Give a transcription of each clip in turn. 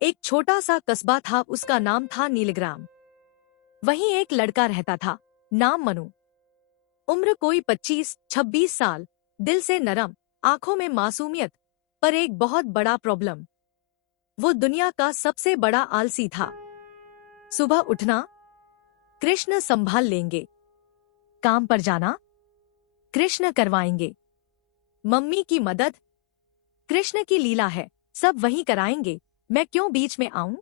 एक छोटा सा कस्बा था, उसका नाम था नीलग्राम। वहीं एक लड़का रहता था, नाम मनु। उम्र कोई 25-26 साल, दिल से नरम, आंखों में मासूमियत, पर एक बहुत बड़ा प्रॉब्लम। वो दुनिया का सबसे बड़ा आलसी था। सुबह उठना, कृष्ण संभाल लेंगे। काम पर जाना, कृष्ण करवाएंगे। मम्मी की मदद, कृष्ण की लीला है, सब वही कराएंगे, मैं क्यों बीच में आऊं।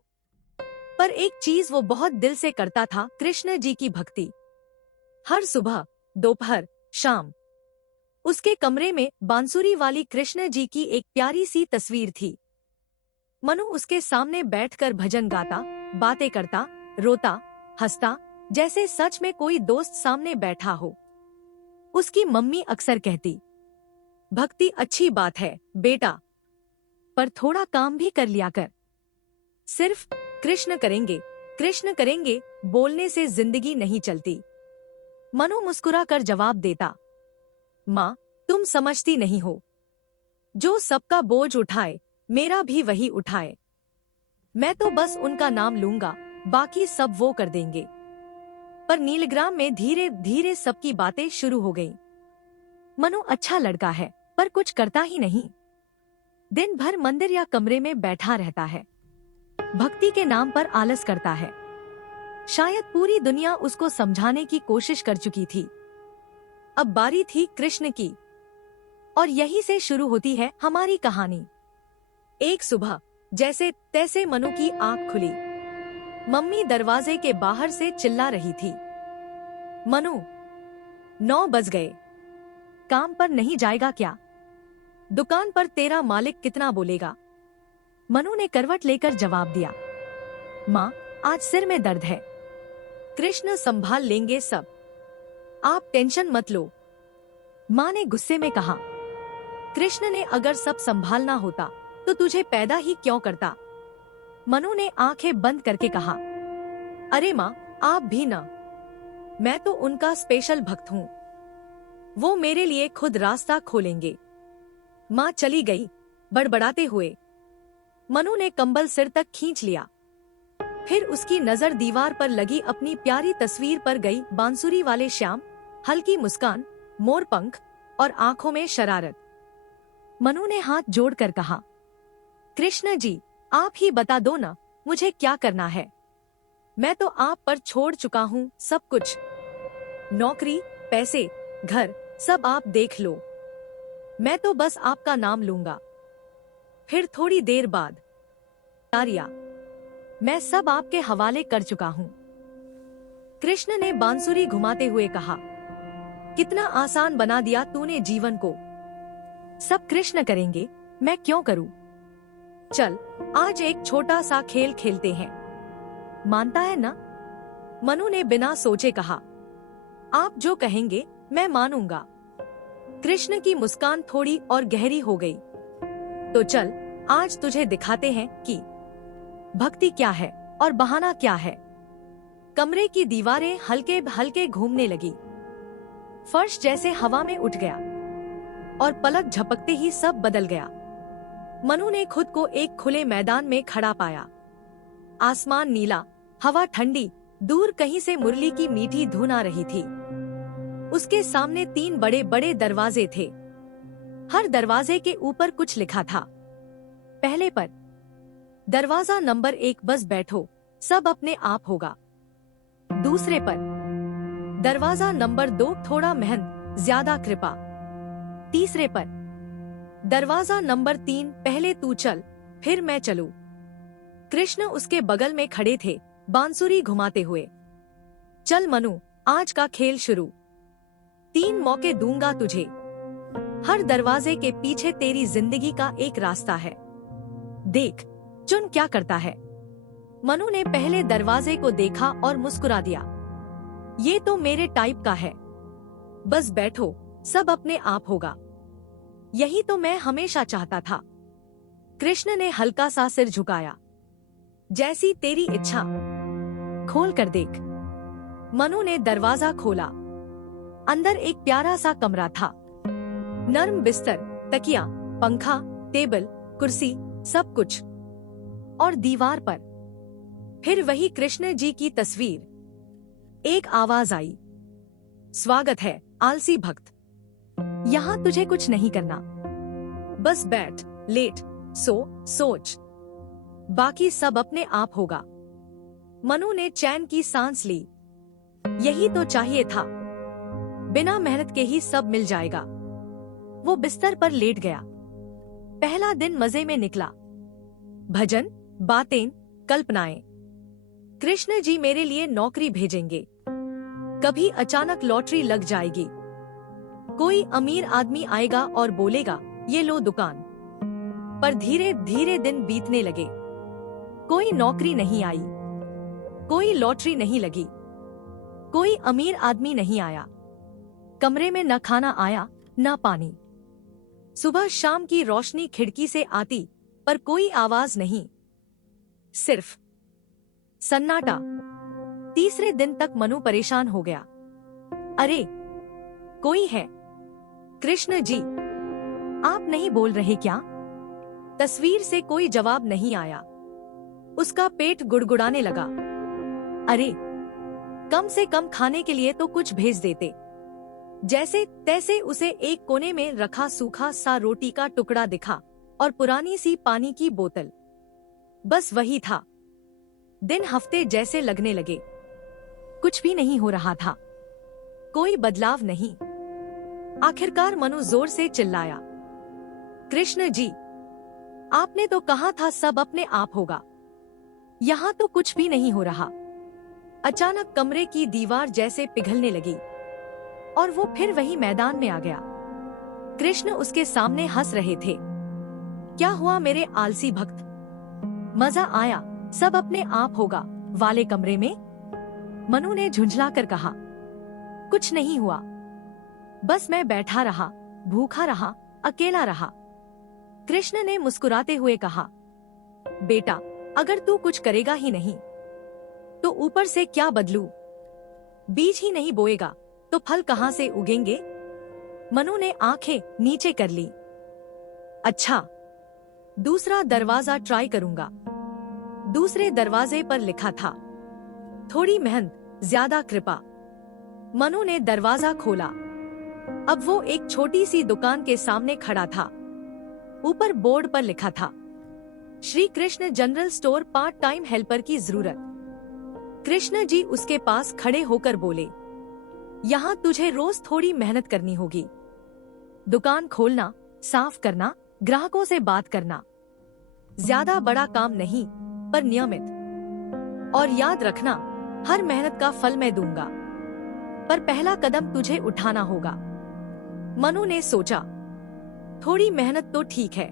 पर एक चीज वो बहुत दिल से करता था, कृष्ण जी की भक्ति। हर सुबह, दोपहर, शाम उसके कमरे में बांसुरी वाली कृष्ण जी की एक प्यारी सी तस्वीर थी। मनु उसके सामने बैठकर भजन गाता, बातें करता, रोता, हंसता, जैसे सच में कोई दोस्त सामने बैठा हो। उसकी मम्मी अक्सर कहती, भक्ति अच्छी बात है बेटा, पर थोड़ा काम भी कर लिया कर। सिर्फ कृष्ण करेंगे, कृष्ण करेंगे बोलने से जिंदगी नहीं चलती। मनु मुस्कुराकर जवाब देता, माँ, तुम समझती नहीं हो। जो सबका बोझ उठाए, मेरा भी वही उठाए। मैं तो बस उनका नाम लूंगा, बाकी सब वो कर देंगे। पर नीलग्राम में धीरे धीरे सबकी बातें शुरू हो गईं। मनु अच्छा लड़का है, पर कुछ करता ही नहीं। दिन भर मंदिर या कमरे में बैठा रहता है। भक्ति के नाम पर आलस करता है। शायद पूरी दुनिया उसको समझाने की कोशिश कर चुकी थी। अब बारी थी कृष्ण की। और यहीं से शुरू होती है हमारी कहानी। एक सुबह, जैसे तैसे मनु की आंख खुली। मम्मी दरवाजे के बाहर से चिल्ला रही थी, मनु, 9 बज गए। काम पर नहीं जाएगा क्या? दुकान पर तेरा मालिक कितना बोलेगा? मनु ने करवट लेकर जवाब दिया, माँ, आज सिर में दर्द है। कृष्ण संभाल लेंगे सब, आप टेंशन मत लो। माँ ने गुस्से में कहा, कृष्ण ने अगर सब संभालना होता तो तुझे पैदा ही क्यों करता? मनु ने आंखें बंद करके कहा, अरे माँ, आप भी ना, मैं तो उनका स्पेशल भक्त हूँ। वो मेरे लिए खुद रास्ता खोलेंगे। माँ चली गई, बड़बड़ाते हुए। मनु ने कंबल सिर तक खींच लिया। फिर उसकी नजर दीवार पर लगी अपनी प्यारी तस्वीर पर गई। बांसुरी वाले श्याम, हल्की मुस्कान, मोर पंख और आंखों में शरारत। मनु ने हाथ जोड़कर कहा, कृष्ण जी, आप ही बता दो ना, मुझे क्या करना है? मैं तो आप पर छोड़ चुका हूँ सब कुछ। नौकरी, पैसे, घर, सब आप देख लो। मैं तो बस आपका नाम लूंगा। फिर थोड़ी देर बाद, आर्या, मैं सब आपके हवाले कर चुका हूँ। कृष्ण ने बांसुरी घुमाते हुए कहा, कितना आसान बना दिया तूने जीवन को। सब कृष्ण करेंगे, मैं क्यों करूं? चल, आज एक छोटा सा खेल खेलते हैं, मानता है ना? मनु ने बिना सोचे कहा, आप जो कहेंगे मैं मानूंगा। कृष्ण की मुस्कान थोड़ी और गहरी हो गई। तो चल, आज तुझे दिखाते हैं कि भक्ति क्या है और बहाना क्या है। कमरे की दीवारें हल्के हल्के घूमने लगी। फर्श जैसे हवा में उठ गया और पलक झपकते ही सब बदल गया। मनु ने खुद को एक खुले मैदान में खड़ा पाया। आसमान नीला, हवा ठंडी, दूर कहीं से मुरली की मीठी धुन आ रही थी। उसके सामने 3 बड़े बड़े दरवाजे थे। हर दरवाजे के ऊपर कुछ लिखा था। पहले पर, दरवाजा नंबर 1, बस बैठो, सब अपने आप होगा। दूसरे पर, दरवाजा नंबर 2, थोड़ा मेहनत, ज्यादा कृपा। तीसरे पर, दरवाजा नंबर 3, पहले तू चल, फिर मैं चलूं। कृष्ण उसके बगल में खड़े थे, बांसुरी घुमाते हुए। चल मनु, आज का खेल शुरू। 3 मौके दूंगा तुझे। हर दरवाजे के पीछे तेरी जिंदगी का एक रास्ता है। देख, चुन क्या करता है। मनु ने पहले दरवाजे को देखा और मुस्कुरा दिया। ये तो मेरे टाइप का है। बस बैठो, सब अपने आप होगा। यही तो मैं हमेशा चाहता था। कृष्ण ने हल्का सा सिर झुकाया। जैसी तेरी इच्छा, खोल कर देख। मनु ने दरवाजा खोला। अंदर एक प्यारा सा कमरा था। नर्म बिस्तर, तकिया, पंखा, टेबल, कुर्सी, सब कुछ। और दीवार पर फिर वही कृष्ण जी की तस्वीर। एक आवाज आई, स्वागत है आलसी भक्त, यहाँ तुझे कुछ नहीं करना, बस बैठ, लेट, सोच, बाकी सब अपने आप होगा। मनु ने चैन की सांस ली। यही तो चाहिए था, बिना मेहनत के ही सब मिल जाएगा। वो बिस्तर पर लेट गया। पहला दिन मजे में निकला। भजन, बातें, कल्पनाएं। कृष्ण जी मेरे लिए नौकरी भेजेंगे, कभी अचानक लॉटरी लग जाएगी, कोई अमीर आदमी आएगा और बोलेगा ये लो दुकान। पर धीरे धीरे दिन बीतने लगे। कोई नौकरी नहीं आई, कोई लॉटरी नहीं लगी, कोई अमीर आदमी नहीं आया। कमरे में न खाना आया न पानी। सुबह शाम की रोशनी खिड़की से आती, पर कोई आवाज नहीं, सिर्फ सन्नाटा। तीसरे दिन तक मनु परेशान हो गया। अरे, कोई है? कृष्ण जी, आप नहीं बोल रहे क्या? तस्वीर से कोई जवाब नहीं आया। उसका पेट गुड़गुड़ाने लगा। अरे, कम से कम खाने के लिए तो कुछ भेज देते। जैसे तैसे उसे एक कोने में रखा सूखा सा रोटी का टुकड़ा दिखा और पुरानी सी पानी की बोतल। बस वही था। दिन हफ्ते जैसे लगने लगे। कुछ भी नहीं हो रहा था, कोई बदलाव नहीं। आखिरकार मनु जोर से चिल्लाया, कृष्ण जी, आपने तो कहा था सब अपने आप होगा, यहाँ तो कुछ भी नहीं हो रहा। अचानक कमरे की दीवार जैसे पिघलने लगी और वो फिर वही मैदान में आ गया। कृष्ण उसके सामने हंस रहे थे। क्या हुआ मेरे आलसी भक्त? मजा आया सब अपने आप होगा वाले कमरे में? मनु ने झुंझलाकर कहा, कुछ नहीं हुआ, बस मैं बैठा रहा, भूखा रहा, अकेला रहा। कृष्ण ने मुस्कुराते हुए कहा, बेटा, अगर तू कुछ करेगा ही नहीं तो ऊपर से क्या बदलू? बीज ही नहीं बोएगा तो फल कहाँ से उगेंगे? मनु ने आंखें नीचे कर ली। अच्छा, दूसरा दरवाजा ट्राई करूंगा। दूसरे दरवाजे पर लिखा था, थोड़ी मेहनत ज्यादा कृपा। मनु ने दरवाजा खोला। अब वो एक छोटी सी दुकान के सामने खड़ा था। ऊपर बोर्ड पर लिखा था, Shri Krishna general store, part time helper की जरूरत। कृष्ण जी उसके पास खड़े होकर बोले, यहाँ तुझे रोज थोड़ी मेहनत करनी होगी। दुकान खोलना, साफ करना, ग्राहकों से बात करना। ज्यादा बड़ा काम नहीं, पर नियमित। और याद रखना, हर मेहनत का फल मैं दूंगा, पर पहला कदम तुझे उठाना होगा। मनु ने सोचा, थोड़ी मेहनत तो ठीक है,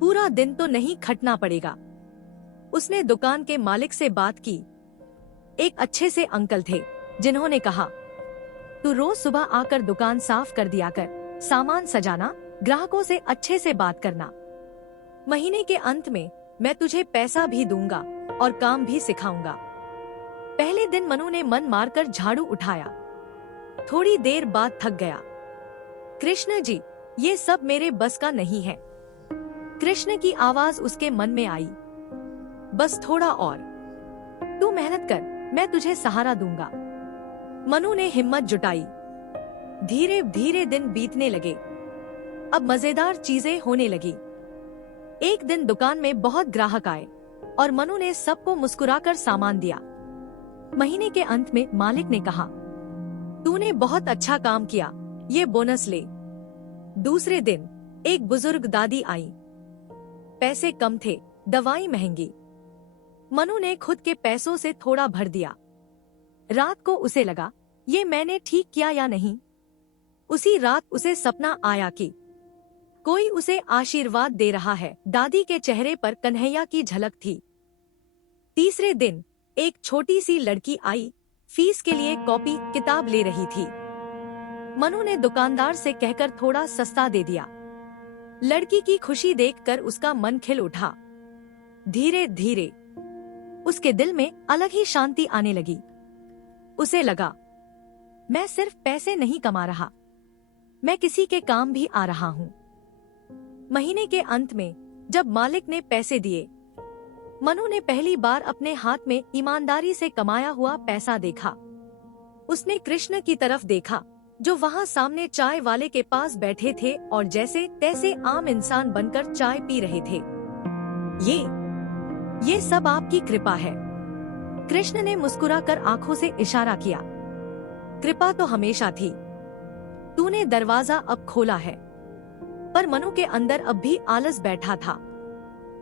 पूरा दिन तो नहीं खटना पड़ेगा। उसने दुकान के मालिक से बात की। एक अच्छे से अंकल थे जिन्होंने कहा, तू रोज सुबह आकर दुकान साफ कर दिया कर, सामान सजाना, ग्राहकों से अच्छे से बात करना। महीने के अंत में मैं तुझे पैसा भी दूंगा और काम भी सिखाऊंगा। पहले दिन मनु ने मन मारकर झाड़ू उठाया। थोड़ी देर बाद थक गया। कृष्ण जी, ये सब मेरे बस का नहीं है। कृष्ण की आवाज उसके मन में आई, बस थोड़ा और, तू मेहनत कर, मैं तुझे सहारा दूंगा। मनु ने हिम्मत जुटाई। धीरे धीरे दिन बीतने लगे। अब मजेदार चीजें होने लगी। एक दिन दुकान में बहुत ग्राहक आए और मनु ने सबको मुस्कुराकर सामान दिया। महीने के अंत में मालिक ने कहा, तूने बहुत अच्छा काम किया, ये बोनस ले। दूसरे दिन एक बुजुर्ग दादी आई। पैसे कम थे, दवाई महंगी। मनु ने खुद के पैसों से थोड़ा भर दिया। रात को उसे लगा, ये मैंने ठीक किया या नहीं। उसी रात उसे सपना आया कि कोई उसे आशीर्वाद दे रहा है। दादी के चेहरे पर कन्हैया की झलक थी। तीसरे दिन एक छोटी सी लड़की आई, फीस के लिए कॉपी किताब ले रही थी। मनु ने दुकानदार से कहकर थोड़ा सस्ता दे दिया। लड़की की खुशी देखकर उसका मन खिल उठा। धीरे धीरे उसके दिल में अलग ही शांति आने लगी। उसे लगा, मैं सिर्फ पैसे नहीं कमा रहा, मैं किसी के काम भी आ रहा हूँ। महीने के अंत में जब मालिक ने पैसे दिए मनु ने पहली बार अपने हाथ में ईमानदारी से कमाया हुआ पैसा देखा। उसने कृष्ण की तरफ देखा, जो वहाँ सामने चाय वाले के पास बैठे थे और जैसे तैसे आम इंसान बनकर चाय पी रहे थे। ये सब आपकी कृपा है। कृष्ण ने मुस्कुराकर आंखों से इशारा किया। कृपा तो हमेशा थी। तूने दरवाजा अब खोला है। पर मनु के अंदर अब भी आलस बैठा था।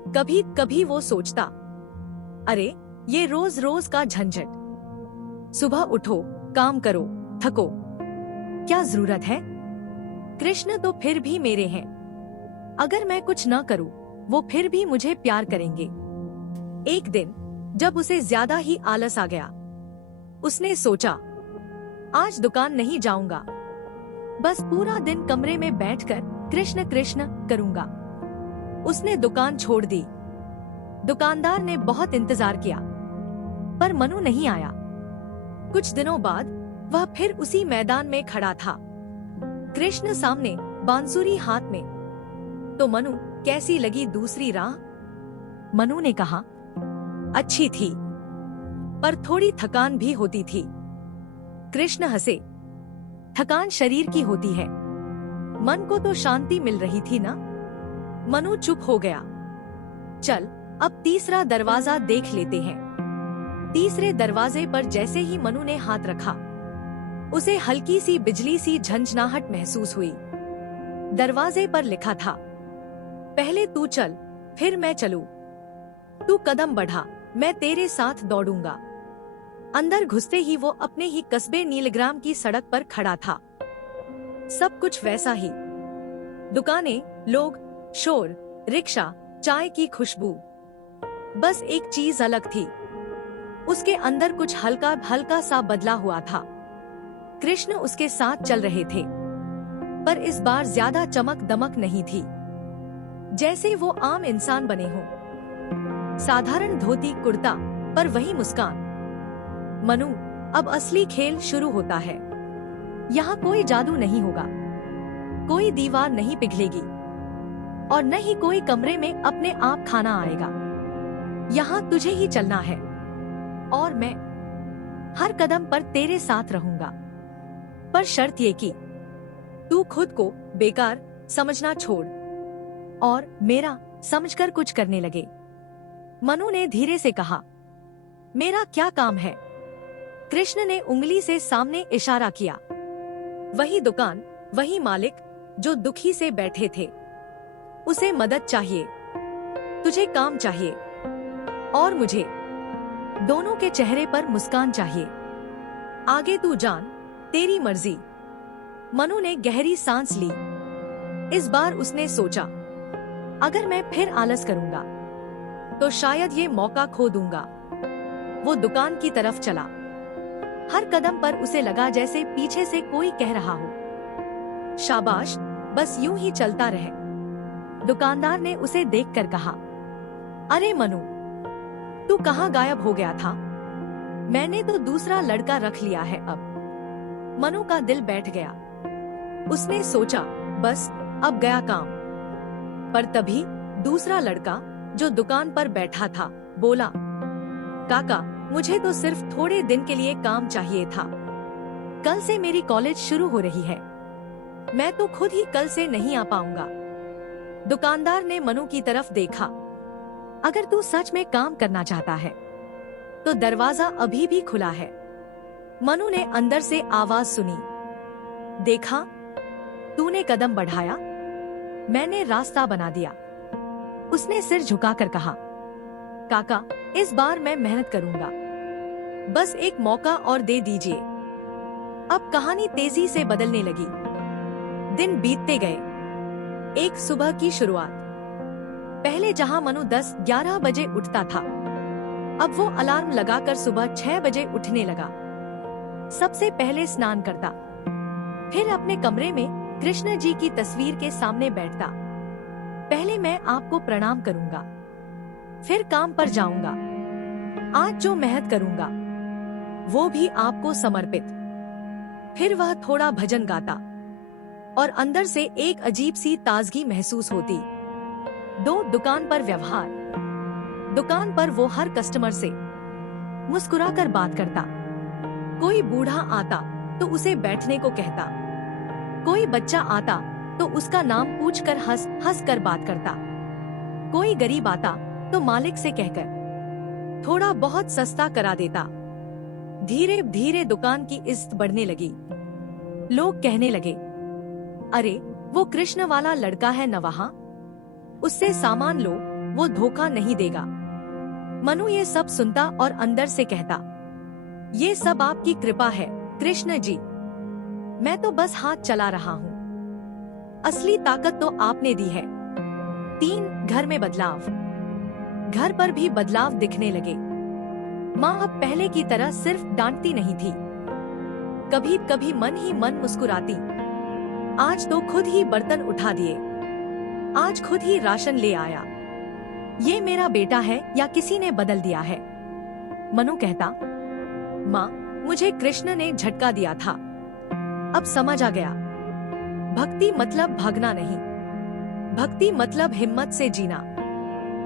कभी कभी वो सोचता, अरे ये रोज रोज का झंझट। सुबह उठो, काम करो, थको, क्या जरूरत है? कृष्ण तो फिर भी मेरे हैं। अगर मैं कुछ न करूं, वो फिर भी मुझे प्यार करेंगे। एक दिन जब उसे ज्यादा ही आलस आ गया, उसने सोचा, आज दुकान नहीं जाऊंगा, बस पूरा दिन कमरे में बैठकर कृष्ण कृष्ण करूंगा। उसने दुकान छोड़ दी। दुकानदार ने बहुत इंतजार किया, पर मनु नहीं आया। कुछ दिनों बाद वह फिर उसी मैदान में खड़ा था, कृष्ण सामने, बांसुरी हाथ में। तो मनु, कैसी लगी दूसरी राह? मनु ने कहा, अच्छी थी, पर थोड़ी थकान भी होती थी। कृष्ण हंसे, थकान शरीर की होती है, मन को तो शांति मिल रही थी ना? मनु चुप हो गया। चल, अब तीसरा दरवाजा देख लेते हैं। तीसरे दरवाजे पर जैसे ही मनु ने हाथ रखा, उसे हल्की सी बिजली सी झंझनाहट महसूस हुई। दरवाजे पर लिखा था, पहले तू चल, फिर मैं चलूं। तू कदम बढ़ा, मैं तेरे साथ दौड़ूंगा। अंदर घुसते ही वो अपने ही कस्बे नीलग्राम की सड़क पर खड़ा था। सब कुछ वैसा ही, दुकानें, लोग, शोर, रिक्शा, चाय की खुशबू। बस एक चीज अलग थी, उसके अंदर कुछ हल्का हल्का सा बदला हुआ था। कृष्ण उसके साथ चल रहे थे, पर इस बार ज्यादा चमक दमक नहीं थी, जैसे वो आम इंसान बने हों। साधारण धोती कुर्ता, पर वही मुस्कान। मनु, अब असली खेल शुरू होता है। यहाँ कोई जादू नहीं होगा, कोई दीवार नहीं पिघलेगी, और न ही कोई कमरे में अपने आप खाना आएगा। यहाँ तुझे ही चलना है, और मैं हर कदम पर तेरे साथ रहूंगा। पर शर्त ये कि तू खुद को बेकार समझना छोड़ और मेरा समझकर कुछ करने लगे। मनु ने धीरे से कहा, मेरा क्या काम है? कृष्ण ने उंगली से सामने इशारा किया। वही दुकान, वही मालिक जो दुखी से बैठे थे। उसे मदद चाहिए, तुझे काम चाहिए, और मुझे। दोनों के चेहरे पर मुस्कान चाहिए। आगे तू जान, तेरी मर्जी। मनु ने गहरी सांस ली। इस बार उसने सोचा, अगर मैं फिर आलस करूंगा तो शायद ये मौका खो दूंगा। वो दुकान की तरफ चला। हर कदम पर उसे लगा जैसे पीछे से कोई कह रहा हो, शाबाश, बस यूं ही चलता रहे। दुकानदार ने उसे देखकर कहा, अरे मनु, तू कहाँ गायब हो गया था? मैंने तो दूसरा लड़का रख लिया है अब। मनु का दिल बैठ गया। उसने सोचा, बस अब गया काम। पर तभी दूसरा लड़का जो दुकान पर बैठा था बोला, काका, मुझे तो सिर्फ थोड़े दिन के लिए काम चाहिए था। कल से मेरी कॉलेज शुरू हो रही है। मैं तो खुद ही कल से नहीं आ पाऊंगा। दुकानदार ने मनु की तरफ देखा। अगर तू सच में काम करना चाहता है तो दरवाजा अभी भी खुला है। मनु ने अंदर से आवाज सुनी, देखा, तूने कदम बढ़ाया, मैंने रास्ता बना दिया। उसने सिर झुकाकर कहा, काका, इस बार मैं मेहनत करूंगा, बस एक मौका और दे दीजिए। अब कहानी तेजी से बदलने लगी। दिन बीतते गए। एक सुबह की शुरुआत। पहले जहां मनु 10-11 बजे उठता था, अब वो अलार्म लगाकर सुबह 6 बजे उठने लगा। सबसे पहले स्नान करता, फिर अपने कमरे में कृष्ण जी की तस्वीर के सामने बैठता। पहले मैं आपको प्रणाम करूंगा, फिर काम पर जाऊंगा। आज जो मेहनत करूंगा वो भी आपको समर्पित। फिर वह थोड़ा भजन गाता और अंदर से एक अजीब सी ताजगी महसूस होती। 2 दुकान पर व्यवहार, दुकान पर वो हर कस्टमर से मुस्कुराकर बात करता। कोई बूढ़ा आता तो उसे बैठने को कहता, कोई बच्चा आता तो उसका नाम पूछकर हंस हंस कर बात करता, कोई गरीब आता तो मालिक से कहकर थोड़ा बहुत सस्ता करा देता। धीरे धीरे दुकान की इज्जत बढ़ने लगी। लोग कहने लगे, अरे वो कृष्ण वाला लड़का है न वहाँ, उससे सामान लो, वो धोखा नहीं देगा। मनु ये सब सुनता और अंदर से कहता, ये सब आपकी कृपा है कृष्ण जी, मैं तो बस हाथ चला रहा हूँ, असली ताकत तो आपने दी है। 3 घर में बदलाव। घर पर भी बदलाव दिखने लगे। माँ अब पहले की तरह सिर्फ डांटती नहीं थी, कभी कभी मन ही मन मुस्कुराती। आज तो खुद ही बर्तन उठा दिए, आज खुद ही राशन ले आया। ये मेरा बेटा है या किसी ने बदल दिया है? मनु कहता, माँ मुझे कृष्ण ने झटका दिया था, अब समझ आ गया। भक्ति मतलब भागना नहीं, भक्ति मतलब हिम्मत से जीना।